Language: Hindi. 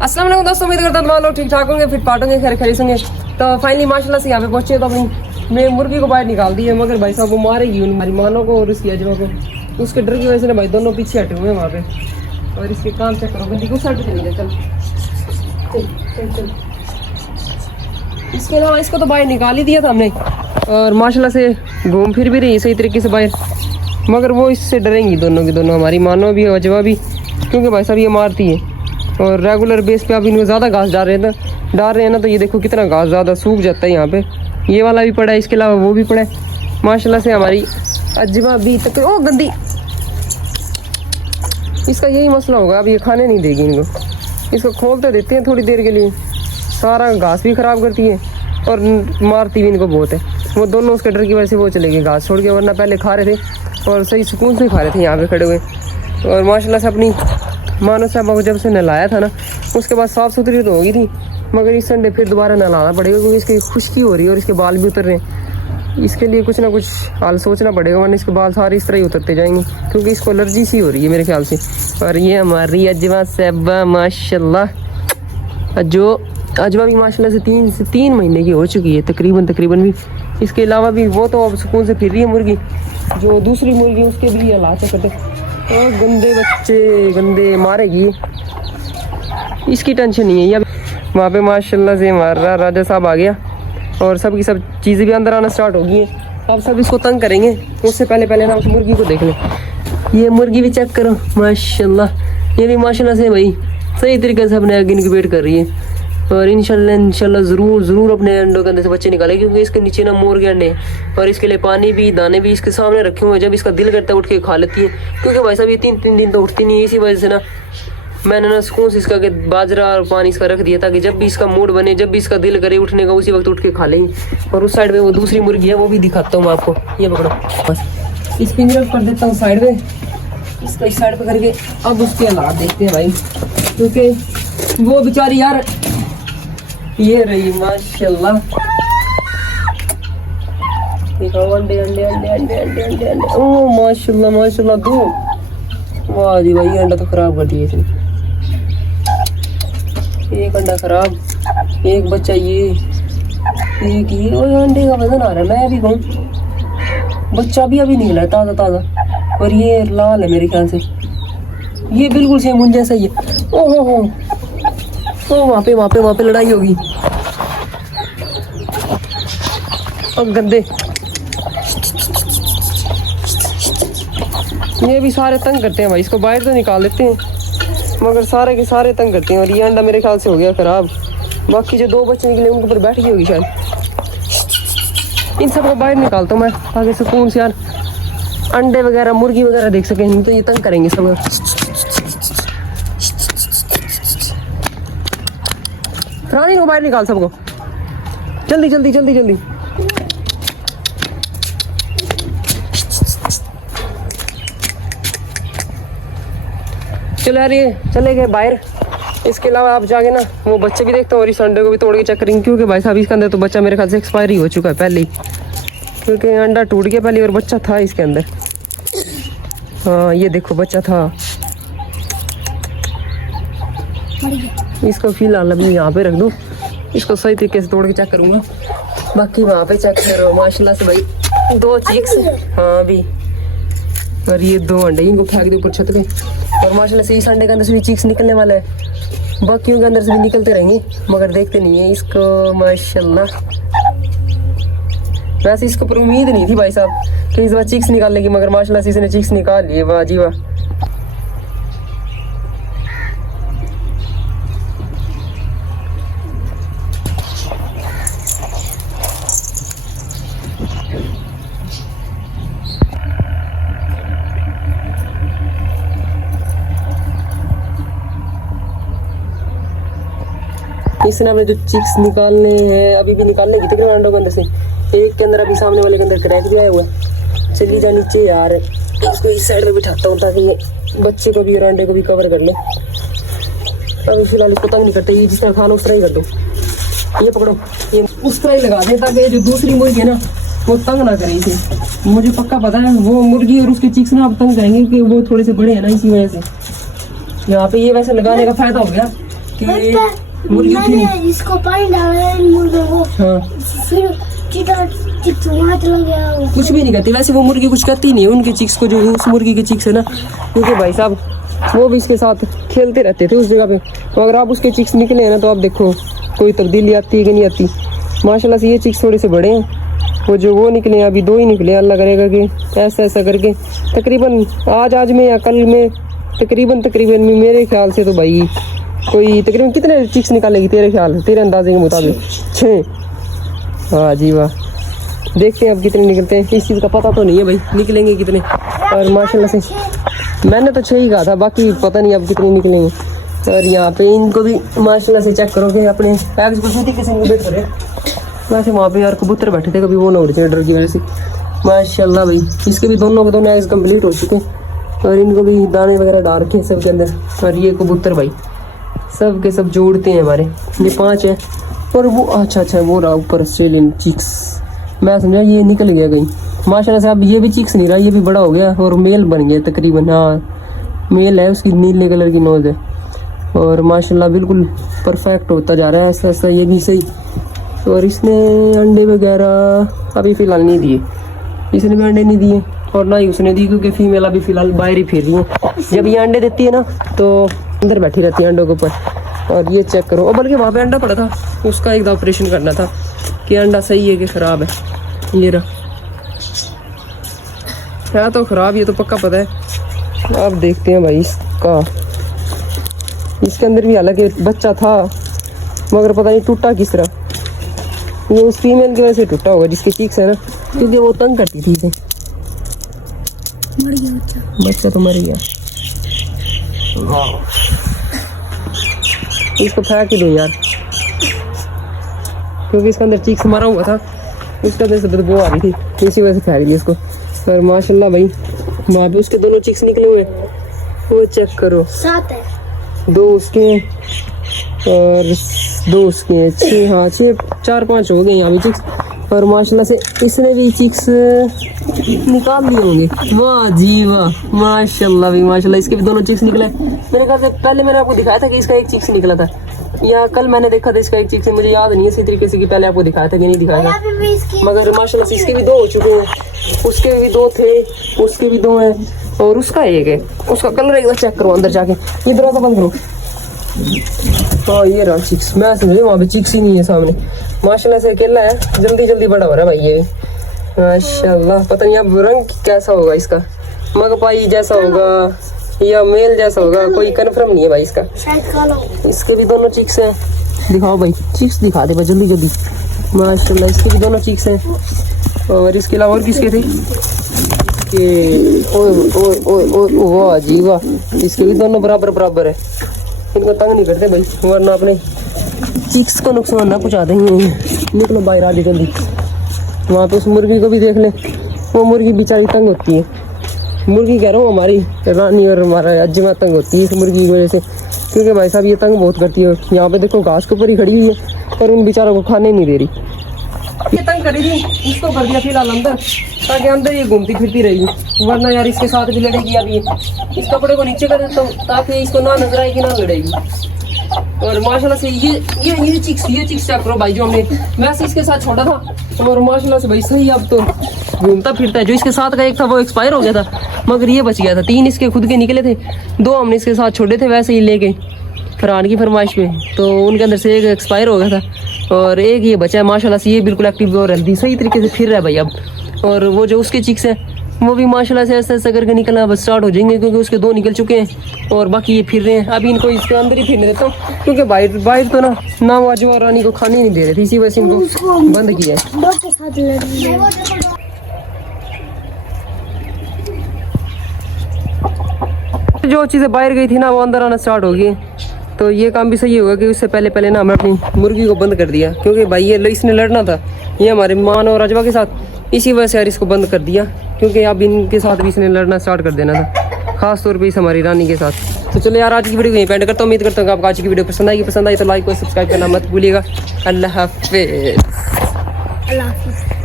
अस्सलाम वालेकुम दोस्तों, उम्मीद करता हूँ तुम्हारे लोग ठीक ठाक होंगे, फिट फाट होंगे, खैर खैरियत होंगे। तो फाइनली माशाल्लाह से यहाँ पे पहुंचे। तो अपनी मैं मुर्गी को बाहर निकाल दी है, मगर भाई साहब वो मारेगी उन हमारी मानों को और उसकी अजवा को। उसके डर की वजह से ना भाई दोनों पीछे हटे हुए हैं वहाँ पे। और इसके काम चेक करो, गंदी को साइड पे चली जाए। चल चल चल चल। इसके अलावा इसको तो बाहर निकाल ही दिया था हमने, और माशाल्लाह से घूम फिर भी रही सही तरीके से बाहर। मगर वो इससे डरेंगी दोनों की दोनों, हमारी मानो भी और अजवा भी, क्योंकि भाई साहब ये मारती है। और रेगुलर बेस पे आप इनको ज़्यादा घास डाल रहे हैं ना, तो ये देखो कितना घास ज़्यादा सूख जाता है यहाँ पे। ये वाला भी पड़ा है, इसके अलावा वो भी पड़ा है। माशाल्लाह से हमारी अजवा भी तक। ओ गंदी, इसका यही मसला होगा, अब ये खाने नहीं देगी इनको। इसको खोलते देते हैं थोड़ी देर के लिए, सारा घास भी ख़राब करती है और मारती भी इनको बहुत है। वो दोनों उसके डर की वजह से वो चले गए घास छोड़ के, वरना पहले खा रहे थे और सही सुकून से खा रहे थे यहाँ पे खड़े हुए। और माशाल्लाह से अपनी मानो साहबा को जब से नहलाया था ना, उसके बाद साफ़ सुथरी तो होगी थी, मगर इस संडे फिर दोबारा नहलाना पड़ेगा, क्योंकि इसकी खुश्की हो रही है और इसके बाल भी उतर रहे हैं। इसके लिए कुछ ना कुछ हाल सोचना पड़ेगा, वरना इसके बाल सारे इस तरह ही उतरते जाएंगे, क्योंकि इसको एलर्जी सी हो रही है मेरे ख्याल से। और ये हमारी अजवा साहबा माशाल्लाह, जो अजवा भी माशाल्लाह से 3 महीने की हो चुकी है तकरीबन भी। इसके अलावा भी वो तो अब सुकून से फिर रही है मुर्गी। जो दूसरी मुर्गी उसके भी हालात करते, और गंदे बच्चे गंदे मारेगी, इसकी टेंशन नहीं है। या वहाँ पे माशाल्लाह से हमारा राजा साहब आ गया और सब की सब चीज़ें भी अंदर आना स्टार्ट हो गई हैं। अब सब इसको तंग करेंगे, उससे पहले ना उस मुर्गी को देख लें। ये मुर्गी भी चेक करो माशाल्लाह, ये भी माशाल्लाह से भाई सही तरीके से अपने एग इनक्यूबेट कर रही है। और इंशाल्लाह ज़रूर अपने अंडों के अंदर से बच्चे निकाले, क्योंकि इसके नीचे ना मोर के अंडे हैं। और इसके लिए पानी भी दाने भी इसके सामने रखे हुए हैं, जब इसका दिल करता है उठ के खा लेती है। क्योंकि भाई साहब ये 3 दिन तो उठती नहीं है, इसी वजह से ना मैंने ना सुकून से इसका बाजरा और पानी इसका रख दिया, ताकि जब भी इसका मूड बने, जब भी इसका दिल करे उठने का, उसी वक्त उठ के खा लेंगे। और उस साइड में वो दूसरी मुर्गी है, वो भी दिखाता हूँ मैं आपको। ये पकड़ो, बस इस पिंजरे कर देता हूँ साइड में, इसको इस साइड पर करके। अब उसके हालात देखते हैं भाई, क्योंकि वो बेचारी यार, ये रही माशाल्लाह, अंडे अंडे अंडे अंडे अंडे अंडे अंडे। ओ माशाल्लाह दो, वाह जी भाई, अंडा तो खराब कर दिया इसने। एक अंडा खराब, एक बच्चा एक ये। और अंडे का वजन आ रहा है, मैं अभी कहूँ बच्चा भी अभी निकला है ताज़ा। और ये लाल है मेरे ख्याल से, ये बिल्कुल सेम मुझे जैसा ही है। ओहो, वहाँ पे लड़ाई होगी। और गंदे ये भी सारे तंग करते हैं भाई, इसको बाहर तो निकाल देते हैं, मगर सारे के सारे तंग करते हैं। और ये अंडा मेरे ख्याल से हो गया खराब। बाकी जो 2 बच्चे निकले उनके ऊपर बैठ गई होगी शायद। इन सबको बाहर निकालता हूँ मैं, ताकि सुकून से यार अंडे वगैरह मुर्गी वगैरह देख सकें। नहीं तो ये तंग करेंगे सब। रानी को बाहर निकाल सबको, जल्दी। चलो यार, ये चले गए बाहर। इसके अलावा आप जाके ना वो बच्चे भी देखते हो, और इस अंडे को भी तोड़ के चेक करेंगे, क्योंकि भाई साहब इसके अंदर तो बच्चा मेरे ख्याल से एक्सपायरी हो चुका है पहले ही, क्योंकि अंडा टूट गया पहले और बच्चा था इसके अंदर। हाँ ये देखो बच्चा था। इसको फिलहाल अभी यहाँ पे रख दो, इसको सही तरीके से तोड़ के चेक करूँगा। बाकी वहाँ पे चेक करो माशाल्लाह से भाई 2 चिक्स, हाँ भी। और ये 2 अंडे, इनको फेंक दो ऊपर छत पे। और माशाल्लाह से इस अंडे के अंदर से भी चिक्स निकलने वाला है, बाकियों के अंदर से भी निकलते रहेंगे, मगर देखते नहीं है इसको माशाल्लाह। वैसे इसको पर उम्मीद नहीं थी भाई साहब कि इस बार चिक्स निकालने की, मगर माशाल्लाह से इसने चिक्स निकाल लिए। वाह जी वाह। इसने अपने जो चिक्स निकालने हैं, अभी भी निकालने की तकरीबन अंडों के अंदर से एक के अंदर, अभी सामने वाले के अंदर क्रैक भी आया हुआ है। चली जा नीचे यार, इसको इस साइड में बिठाता हूँ, ताकि ये बच्चे को भी और अंडे को भी कवर कर ले। अभी फिलहाल इसको तंग नहीं करते, ये जिस तरह खाना उस तरह ही कर दो। ये पकड़ो, ये उस तरह ही लगा दे, ताकि जो दूसरी मुर्गी है ना वो तंग ना करे इसे। मुझे पक्का पता है वो मुर्गी और उसके चिक्स ना आप तंग करेंगे, क्योंकि वो थोड़े से बड़े हैं ना, इसी वजह से। यहाँ पे ये वैसे लगाने का फायदा हो गया कि मुर्गी उठी नहीं। इसको पानी डाला है मुर्गे को, हाँ फिर चिक्स वहाँ चला गया वो। कुछ भी नहीं कहती वैसे वो मुर्गी, कुछ कहती नहीं है उनके चिक्स को, जो उस मुर्गी के चिक्स है ना, क्योंकि भाई साहब वो भी इसके साथ खेलते रहते थे उस जगह पे। तो अगर आप उसके चिक्स निकले हैं ना, तो आप देखो कोई तब्दीली आती है कि नहीं आती। माशाल्लाह से ये चिक्स थोड़े से बड़े हैं, वो जो वो निकले हैं अभी 2 ही निकले हैं, अल्लाह करेगा कि ऐसा ऐसा करके तकरीबन आज में या कल में तकरीबन मेरे ख्याल से तो भाई कोई तकरीबन कितने चिक्स निकालेगी तेरे ख्याल, तेरे अंदाजे के मुताबिक? 6। हाँ जी वाह, देखते हैं अब कितने निकलते हैं, इस चीज़ का पता तो नहीं है भाई निकलेंगे कितने। और माशाल्लाह से मैंने तो 6 ही कहा था, बाकी पता नहीं अब कितने निकलेंगे। और यहाँ पे इनको भी माशाल्लाह से चेक करोगे अपने एग्स को सूती किसी ने बैठ करे। वैसे वहाँ पे यार कबूतर बैठे थे, कभी वो ना उड़ जाए डर की वजह से। माशाल्लाह भाई इसके भी दोनों के दोनों एग्स कंप्लीट हो चुके हैं और इनको भी दाने वगैरह डाल रखे हैं सब के अंदर। और ये कबूतर भाई सब के सब जोड़ते हैं हमारे, ये 5 है। और वो अच्छा वो रहा ऊपर ऑस्ट्रेलियन चिक्स, मैं समझा ये निकल गया कहीं। माशाल्लाह से अब ये भी चिक्स नहीं रहा, ये भी बड़ा हो गया और मेल बन गया तकरीबन। हाँ मेल है, उसकी नीले कलर की नोज है और माशाल्लाह बिल्कुल परफेक्ट होता जा रहा है ऐसा ऐसा, ये भी सही। और इसने अंडे वगैरह अभी फ़िलहाल नहीं दिए, इसने भी अंडे नहीं दिए और ना ही उसने दी, क्योंकि फीमेल अभी फ़िलहाल बाहर ही फिर रही है। जब ये अंडे देती है ना तो अंदर बैठी रहती है अंडों के ऊपर। और ये चेक करो, और बल्कि वहाँ पे अंडा पड़ा था, उसका एक ऑपरेशन करना था कि अंडा सही है कि ख़राब है। ये रहा है तो ख़राब, ये तो पक्का पता है। अब देखते हैं भाई इसका, इसके अंदर भी हालांकि बच्चा था मगर पता नहीं टूटा किस तरह। ये उस फीमेल की वजह से टूटा होगा जिसके चीक्स है ना, क्योंकि वो तंग करती थी इसे। मर गया बच्चा तो मर गया। इसको फेंक ही दो यार, क्योंकि इसके अंदर चीक्स मरा हुआ था, उसका वजह से बदबू आ रही थी, इसी वजह से फेंक दी इसको। और माशाल्लाह भाई वहाँ पे उसके दोनों चिक्स निकले हुए, वो चेक करो। 7 है, 2 उसके और 2 उसके 6, हाँ 6 4-5 हो गए यहाँ पे चिक्स। और माशाल्लाह से इसने भी चिक्स निकाल दिए होंगे। वाह जी वाह, माशाल्लाह भी माशाल्लाह, इसके भी दोनों चिक्स निकले। मेरे ख्याल से पहले मैंने आपको दिखाया था कि इसका एक चिक्स निकला था, या कल मैंने देखा था इसका एक चिक्स, मुझे याद नहीं है इसी तरीके से कि पहले आपको दिखाया था कि नहीं दिखाया था। मगर माशाल्लाह से इसके भी 2 हो चुके हैं, उसके भी 2 थे, उसके भी 2 हैं और उसका 1 है। उसका कलर एक बार चेक करो अंदर जाके, ये दरवाजा बंद करो। हाँ ये रहा चिक्स, मैं समझे वहाँ पे चिक्स ही नहीं है सामने। माशाल्लाह से अकेला है, जल्दी जल्दी बड़ा हो रहा है भाई ये माशाल्लाह। पता नहीं अब रंग कैसा होगा इसका, मगपाई जैसा होगा या मेल जैसा होगा, कोई कंफर्म नहीं है भाई इसका। शायद कालो। इसके भी दोनों चिक्स हैं, दिखाओ भाई चिक्स दिखा दे भाई जल्दी जल्दी। माशाल्लाह इसके भी दोनों चिक्स हैं। और इसके अलावा और किसके थे कि वाह जी वाह, इसके भी दोनों बराबर है। इनको तंग नहीं करते भाई, वरना अपने चिक्स को नुकसान ना पहुँचा देंगे। निकलो बाहर आ जल्दी। वहाँ पे उस मुर्गी को भी देख ले, वो मुर्गी बेचारी तंग होती है। मुर्गी कह रहा हूँ हमारी रानी और हमारा अज्जमा तंग होती है इस मुर्गी की वजह से, क्योंकि भाई साहब ये तंग बहुत करती है। यहाँ पे देखो घास के ऊपर ही खड़ी हुई है पर उन बेचारों को खाने नहीं दे रही। ये तंग करी थी, इसको कर दिया फिलहाल अंदर, ताकि अंदर ये घूमती फिरती रहेगी, वरना यार इसके साथ भी लड़ेगी। अभी इस कपड़े को नीचे कर देता हूँ ताकि इसको ना नजर आएगी ना लड़ेगी। और माशाल्लाह से ये चिक्स चेक करो भाई, जो हमने वैसे इसके साथ छोड़ा था और माशाल्लाह से भाई सही अब तो घूमता फिरता है। जो इसके साथ का एक था वो एक्सपायर हो गया था, मगर ये बच गया था। 3 इसके खुद के निकले थे, 2 हमने इसके साथ छोड़े थे वैसे ही लेके फरहान की फरमाइश पे, तो उनके अंदर से एक एक्सपायर हो गया था और एक ये बचा है। माशाल्लाह से ये बिल्कुल एक्टिव और हेल्दी सही तरीके से फिर रहा है भाई अब। और वो जो उसके चिक्स हैं वो भी माशाल्लाह से ऐसा ऐसा करके निकलना बस स्टार्ट हो जाएंगे, क्योंकि उसके 2 निकल चुके हैं और बाकी ये फिर रहे हैं। अभी इनको इसके अंदर ही फिरने देता हूँ, क्योंकि बाहर तो ना वो अजवा रानी को खाने नहीं दे रहे थे, इसी वजह से इनको बंद किया है। 2 के साथ लड़ रही है। जो चीज़ें बाहर गई थी ना वो अंदर आना स्टार्ट हो गई, तो ये काम भी सही होगा कि उससे पहले ना हमने अपनी मुर्गी को बंद कर दिया, क्योंकि भाई ये इसने लड़ना था ये हमारे मान और अजवा के साथ, इसी वजह से यार इसको बंद कर दिया, क्योंकि अब इनके साथ भी इसने लड़ना स्टार्ट कर देना था, खास तौर पे इस हमारी रानी के साथ। तो चलो यार आज की वीडियो यहीं पेंड करता हूँ। उम्मीद करता हूँ कि आपको आज की वीडियो पसंद आई तो लाइक और सब्सक्राइब करना मत भूलिएगा। अल्लाह हाफिज़। अल्लाह हाफिज़।